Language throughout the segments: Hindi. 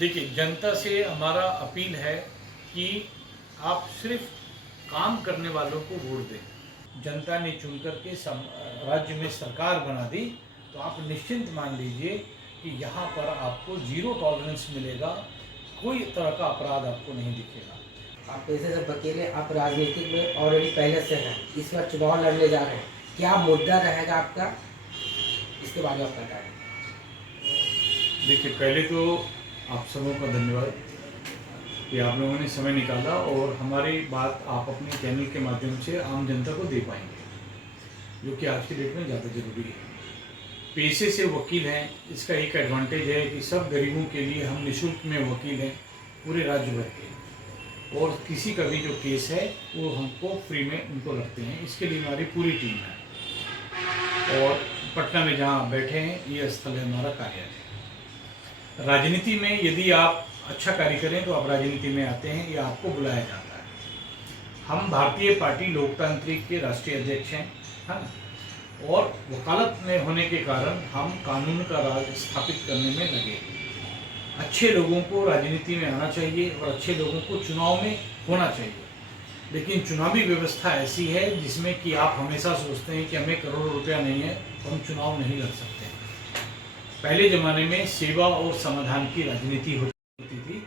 देखिए, जनता से हमारा अपील है कि आप सिर्फ काम करने वालों को वोट दें। जनता ने चुन करके राज्य में सरकार बना दी, तो आप निश्चिंत मान लीजिए कि यहाँ पर आपको जीरो टॉलरेंस मिलेगा। कोई तरह का अपराध आपको नहीं दिखेगा। आप पैसे से वकील हैं, आप राजनीतिक में ऑलरेडी पहले से हैं, इस बार चुनाव लड़ने जा रहे हैं, क्या मुद्दा रहेगा आपका, इसके बारे में आप बताएं। देखिए, पहले तो आप सबों का धन्यवाद कि आप लोगों ने समय निकाला और हमारी बात आप अपने चैनल के माध्यम से आम जनता को दे पाएंगे, जो कि आज की डेट में ज़्यादा ज़रूरी है। पेशे से वकील हैं, इसका एक एडवांटेज है कि सब गरीबों के लिए हम निःशुल्क में वकील हैं पूरे राज्य भर के, और किसी का भी जो केस है वो हमको फ्री में उनको रखते हैं। इसके लिए हमारी पूरी टीम है, और पटना में जहाँ बैठे हैं ये स्थल है हमारा कार्यालय। राजनीति में यदि आप अच्छा कार्य करें तो आप राजनीति में आते हैं या आपको बुलाया जाता है। हम भारतीय पार्टी लोकतांत्रिक के राष्ट्रीय अध्यक्ष हैं, है ना, और वकालत में होने के कारण हम कानून का राज स्थापित करने में लगे। अच्छे लोगों को राजनीति में आना चाहिए और अच्छे लोगों को चुनाव में होना चाहिए, लेकिन चुनावी व्यवस्था ऐसी है जिसमें कि आप हमेशा सोचते हैं कि हमें करोड़ों रुपया नहीं है तो हम चुनाव नहीं लड़ सकते। पहले ज़माने में सेवा और समाधान की राजनीति होती थी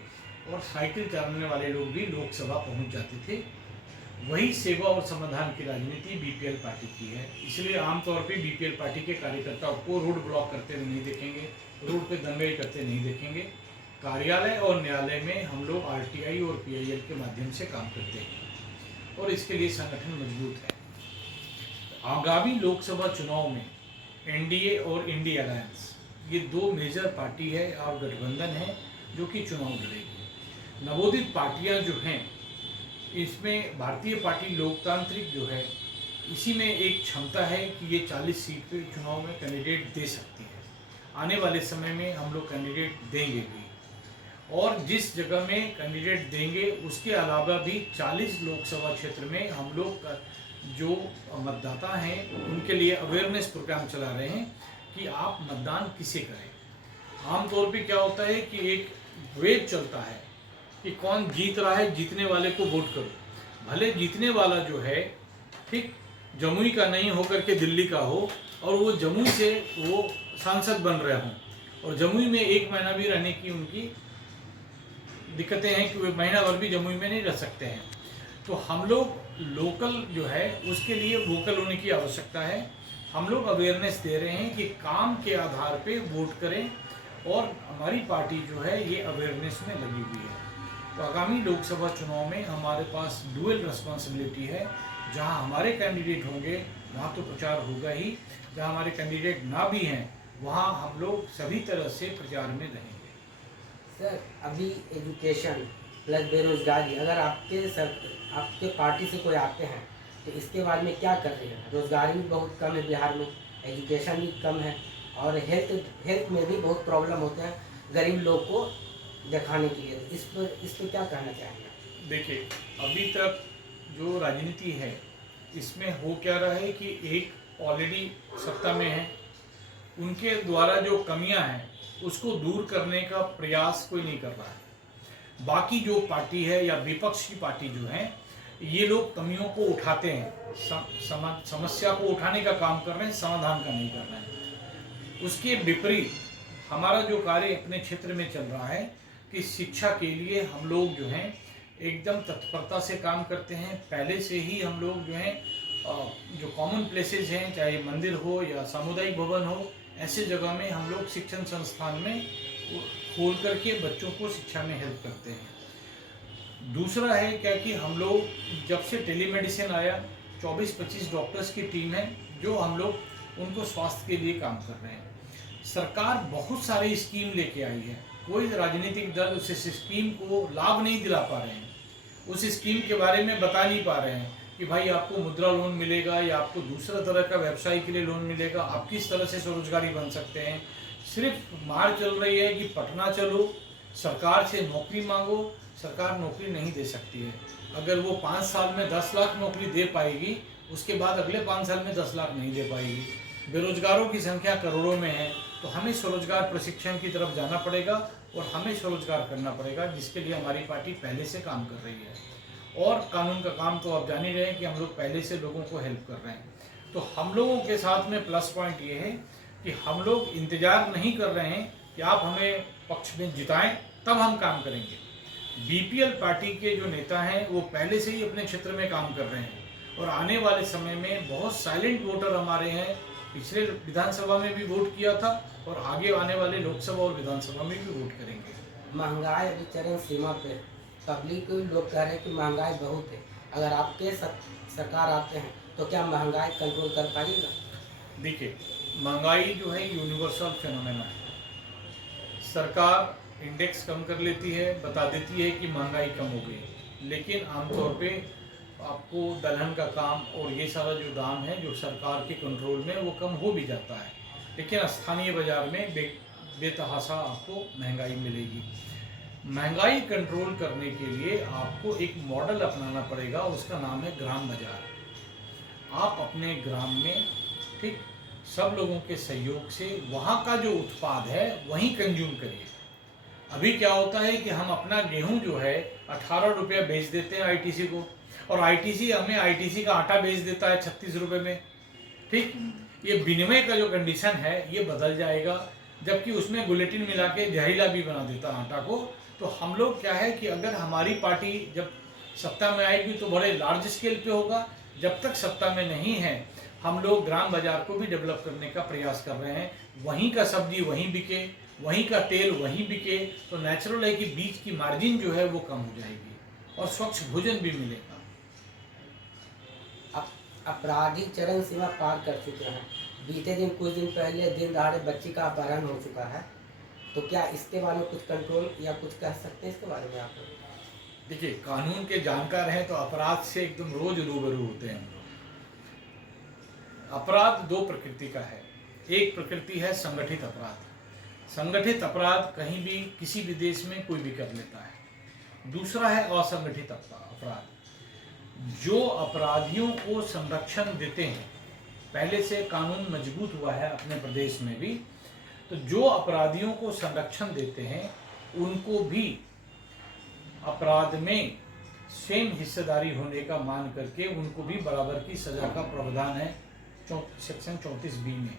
और साइकिल चलाने वाले लोग भी लोकसभा पहुंच जाते थे। वही सेवा और समाधान की राजनीति बीपीएल पार्टी की है। इसलिए आमतौर पे बीपीएल पार्टी के कार्यकर्ताओं को रोड ब्लॉक करते हुए नहीं देखेंगे, रोड पे दंगे करते नहीं देखेंगे। कार्यालय और न्यायालय में हम लोग आरटीआई और पीआईएल के माध्यम से काम करते हैं और इसके लिए संगठन मजबूत है। आगामी लोकसभा चुनाव में एनडीए और इंडी अलायंस, ये दो मेजर पार्टी है और गठबंधन है जो कि चुनाव लड़ेगी। नवोदित पार्टियां जो हैं, इसमें भारतीय पार्टी लोकतांत्रिक जो है, इसी में एक क्षमता है कि ये 40 सीट पे चुनाव में कैंडिडेट दे सकती है। आने वाले समय में हम लोग कैंडिडेट देंगे भी, और जिस जगह में कैंडिडेट देंगे उसके अलावा भी 40 लोकसभा क्षेत्र में हम लोग जो मतदाता हैं उनके लिए अवेयरनेस प्रोग्राम चला रहे हैं कि आप मतदान किसे करें। आमतौर पे क्या होता है कि एक वेब चलता है कि कौन जीत रहा है, जीतने वाले को वोट करो। भले जीतने वाला जो है, ठीक, जमुई का नहीं होकर के दिल्ली का हो और वो जमुई से वो सांसद बन रहे हों, और जमुई में 1 महीना भी रहने की उनकी दिक्कतें हैं कि वे महीना भर भी जमुई में नहीं रह सकते हैं। तो हम लोग लोकल जो है उसके लिए वोकल होने की आवश्यकता है। हम लोग अवेयरनेस दे रहे हैं कि काम के आधार पे वोट करें, और हमारी पार्टी जो है ये अवेयरनेस में लगी हुई है। तो आगामी लोकसभा चुनाव में हमारे पास डुअल रिस्पॉन्सिबिलिटी है। जहां हमारे कैंडिडेट होंगे वहां तो प्रचार होगा ही, जहां हमारे कैंडिडेट ना भी हैं वहां हम लोग सभी तरह से प्रचार में रहेंगे। सर, अभी एजुकेशन प्लस बेरोजगारी, अगर आपके पार्टी से कोई आते हैं तो इसके बारे में क्या कर रहे हैं। रोजगारी भी बहुत कम है बिहार में, एजुकेशन भी कम है, और हेल्थ में भी बहुत प्रॉब्लम होते हैं गरीब लोग को दिखाने के लिए। इस पर क्या कहना चाहेंगे। देखिए, अभी तक जो राजनीति है इसमें हो क्या रहा है कि एक ऑलरेडी सत्ता में है, उनके द्वारा जो कमियां हैं उसको दूर करने का प्रयास कोई नहीं कर रहा है। बाकी जो पार्टी है या विपक्ष की पार्टी जो है, ये लोग कमियों को उठाते हैं, समस्या को उठाने का काम कर रहे हैं, समाधान का नहीं कर रहे हैं। उसके विपरीत हमारा जो कार्य अपने क्षेत्र में चल रहा है कि शिक्षा के लिए हम लोग जो हैं एकदम तत्परता से काम करते हैं। पहले से ही हम लोग जो हैं जो कॉमन प्लेसेस हैं, चाहे मंदिर हो या सामुदायिक भवन हो, ऐसे जगह में हम लोग शिक्षण संस्थान में खोल करके बच्चों को शिक्षा में हेल्प करते हैं। दूसरा है क्या कि हम लोग जब से टेलीमेडिसिन आया, 24-25 डॉक्टर्स की टीम है जो हम लोग उनको स्वास्थ्य के लिए काम कर रहे हैं। सरकार बहुत सारी स्कीम लेके आई है, कोई राजनीतिक दल उस स्कीम को लाभ नहीं दिला पा रहे हैं, उस स्कीम के बारे में बता नहीं पा रहे हैं कि भाई आपको मुद्रा लोन मिलेगा या आपको दूसरा तरह का व्यवसाय के लिए लोन मिलेगा, आप किस तरह से स्वरोजगारी बन सकते हैं। सिर्फ मार चल रही है कि पटना चलो, सरकार से नौकरी मांगो। सरकार नौकरी नहीं दे सकती है। अगर वो 5 साल में 10 लाख नौकरी दे पाएगी, उसके बाद अगले 5 साल में 10 लाख नहीं दे पाएगी। बेरोजगारों की संख्या करोड़ों में है, तो हमें स्वरोजगार प्रशिक्षण की तरफ जाना पड़ेगा और हमें स्वरोजगार करना पड़ेगा, जिसके लिए हमारी पार्टी पहले से काम कर रही है। और कानून का काम तो आप जान ही रहे हैं कि हम लोग पहले से लोगों को हेल्प कर रहे हैं। तो हम लोगों के साथ में प्लस पॉइंट ये है कि हम लोग इंतजार नहीं कर रहे हैं कि आप हमें पक्ष में जिताएं तब हम काम करेंगे। बीपीएल पार्टी के जो नेता हैं वो पहले से ही अपने क्षेत्र में काम कर रहे हैं और आने वाले समय में बहुत साइलेंट वोटर हमारे हैं। पिछले विधानसभा में भी वोट किया था और आगे आने वाले लोकसभा और विधानसभा में भी वोट करेंगे। महंगाई अभी चरम सीमा पे, पब्लिक लोग कह रहे हैं कि महंगाई बहुत है। अगर आपके सरकार आते हैं तो क्या महंगाई कंट्रोल कर पाएगा? देखिए, महंगाई जो है यूनिवर्सल फिनोमेना है। सरकार इंडेक्स कम कर लेती है, बता देती है कि महंगाई कम हो गई, लेकिन आमतौर पे आपको दलहन का काम और ये सारा जो दाम है जो सरकार के कंट्रोल में वो कम हो भी जाता है, लेकिन स्थानीय बाजार में बेतहाशा आपको महंगाई मिलेगी। महंगाई कंट्रोल करने के लिए आपको एक मॉडल अपनाना पड़ेगा, उसका नाम है ग्राम बाजार। आप अपने ग्राम में, ठीक, सब लोगों के सहयोग से वहाँ का जो उत्पाद है वहीं कंज्यूम करिए। अभी क्या होता है कि हम अपना गेहूं जो है 18 रुपये बेच देते हैं आईटीसी को, और आईटीसी हमें आईटीसी का आटा बेच देता है 36 रुपये में। ठीक, ये विनिमय का जो कंडीशन है ये बदल जाएगा, जबकि उसमें बुलेटिन मिला के जहरीला भी बना देता है आटा को। तो हम लोग क्या है कि अगर हमारी पार्टी जब सत्ता में आएगी तो बड़े लार्ज स्केल पे होगा। जब तक सत्ता में नहीं है हम लोग ग्राम बाजार को भी डेवलप करने का प्रयास कर रहे हैं। वहीं का सब्जी वहीं बिके, वहीं का तेल वहीं बिके, तो नेचुरल है कि बीच की मार्जिन जो है वो कम हो जाएगी और स्वच्छ भोजन भी मिलेगा। अपराधी चरम सीमा पार कर चुके हैं। बीते दिन, कुछ दिन पहले दिन दहाड़े बच्ची का अपहरण हो चुका है, तो क्या इसके बारे में कुछ कंट्रोल या कुछ कह सकते हैं इसके बारे में आप? देखिए, कानून के जानकार हैं तो अपराध से एकदम रोज रूबरू होते हैं हम लोग। अपराध दो प्रकृति का है। एक प्रकृति है संगठित अपराध। संगठित अपराध कहीं भी किसी भी देश में कोई भी कर लेता है। दूसरा है असंगठित अपराध, जो अपराधियों को संरक्षण देते हैं। पहले से कानून मजबूत हुआ है अपने प्रदेश में भी, तो जो अपराधियों को संरक्षण देते हैं उनको भी अपराध में सेम हिस्सेदारी होने का मान करके उनको भी बराबर की सजा का प्रावधान है सेक्शन 34B में,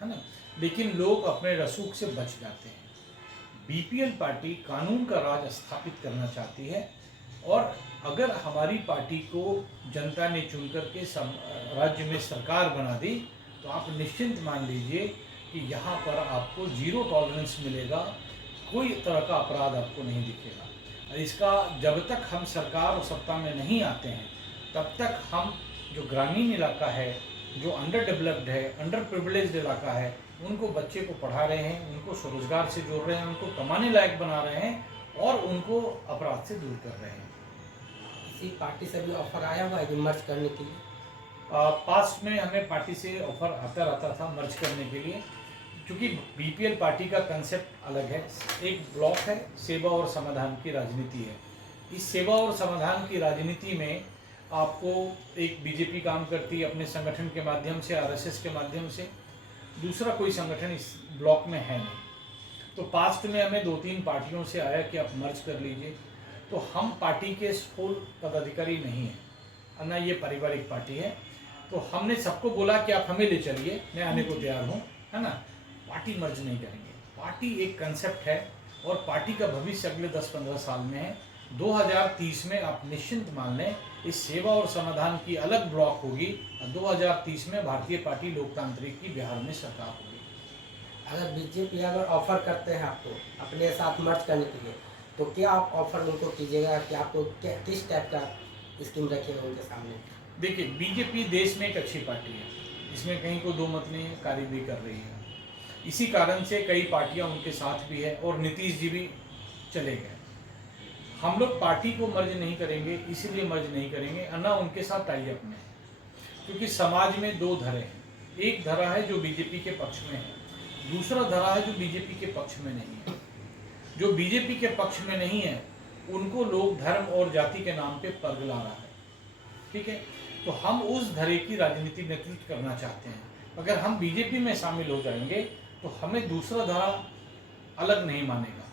है ना। लेकिन लोग अपने रसूख से बच जाते हैं। बीपीएल पार्टी कानून का राज स्थापित करना चाहती है, और अगर हमारी पार्टी को जनता ने चुन करके राज्य में सरकार बना दी तो आप निश्चिंत मान लीजिए कि यहाँ पर आपको जीरो टॉलरेंस मिलेगा। कोई तरह का अपराध आपको नहीं दिखेगा। इसका जब तक हम सरकार और सत्ता में नहीं आते हैं तब तक हम जो ग्रामीण इलाका है, जो अंडर डेवलप्ड है, अंडर प्रिविलेज्ड इलाका है, उनको बच्चे को पढ़ा रहे हैं, उनको स्वरोजगार से जोड़ रहे हैं, उनको कमाने लायक बना रहे हैं और उनको अपराध से दूर कर रहे हैं। इसी पार्टी से भी ऑफर आया हुआ है कि मर्ज करने के लिए? पास्ट में हमें पार्टी से ऑफर आता रहता था मर्ज करने के लिए, क्योंकि बीपीएल पार्टी का कंसेप्ट अलग है। एक ब्लॉक है, सेवा और समाधान की राजनीति है। इस सेवा और समाधान की राजनीति में आपको एक बीजेपी काम करती है अपने संगठन के माध्यम से, आरएसएस के माध्यम से, दूसरा कोई संगठन इस ब्लॉक में है नहीं। तो पास्ट में हमें 2-3 पार्टियों से आया कि आप मर्ज कर लीजिए, तो हम पार्टी के स्थूल पदाधिकारी नहीं हैं, ना ये पारिवारिक पार्टी है। तो हमने सबको बोला कि आप हमें ले चलिए, मैं आने को तैयार हूँ, है ना। पार्टी मर्ज नहीं करेंगे। पार्टी एक कंसेप्ट है और पार्टी का भविष्य अगले 10-15 साल में है। 2030 में आप निश्चिंत मान लें इस सेवा और समाधान की अलग ब्लॉक होगी और 2030 में भारतीय पार्टी लोकतांत्रिक की बिहार में सरकार होगी। अगर बीजेपी अगर ऑफर करते हैं आपको अपने साथ मर्ज करने के लिए, तो क्या आप ऑफर उनको कीजिएगा कि आपको किस टाइप का स्कीम रखिएगा उनके सामने? देखिए, बीजेपी देश में एक अच्छी पार्टी है, इसमें कहीं को दो मत नहीं है, कार्य भी कर रही है। इसी कारण से कई पार्टियां उनके साथ भी है और नीतीश जी भी चले गए। हम लोग पार्टी को मर्ज नहीं करेंगे, इसलिए मर्ज नहीं करेंगे, ना उनके साथ टाई अप में, क्योंकि समाज में दो धरे हैं। एक धरा है जो बीजेपी के पक्ष में है, दूसरा धरा है जो बीजेपी के पक्ष में नहीं है। जो बीजेपी के पक्ष में नहीं है उनको लोग धर्म और जाति के नाम पे परगला रहा है, ठीक है। तो हम उस धरे की राजनीति नेतृत्व करना चाहते हैं। अगर हम बीजेपी में शामिल हो जाएंगे तो हमें दूसरा धरा अलग नहीं मानेगा।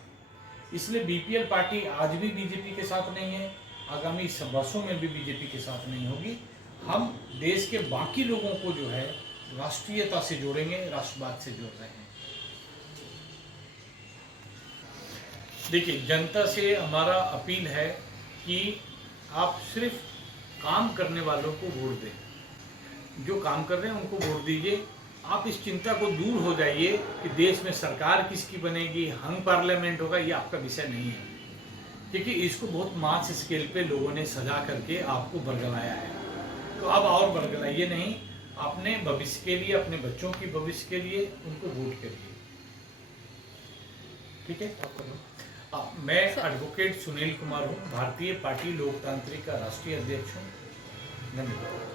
इसलिए बीपीएल पार्टी आज भी बीजेपी के साथ नहीं है, आगामी वर्षों में भी बीजेपी के साथ नहीं होगी। हम देश के बाकी लोगों को जो है राष्ट्रीयता से जोड़ेंगे, राष्ट्रवाद से जोड़ रहे हैं। देखिए, जनता से हमारा अपील है कि आप सिर्फ काम करने वालों को वोट दें, जो काम कर रहे हैं उनको वोट दीजिए। आप इस चिंता को दूर हो जाइए कि देश में सरकार किसकी बनेगी, हंग पार्लियामेंट होगा, ये आपका विषय नहीं है, क्योंकि इसको बहुत मास स्केल पे लोगों ने सजा करके आपको बरगलाया है। तो अब और बरगलाइए नहीं, अपने भविष्य के लिए, अपने बच्चों की भविष्य के लिए उनको वोट करिए। ठीक है। मैं एडवोकेट सुनील कुमार हूँ, भारतीय पार्टी लोकतांत्रिक का राष्ट्रीय अध्यक्ष हूँ। धन्यवाद।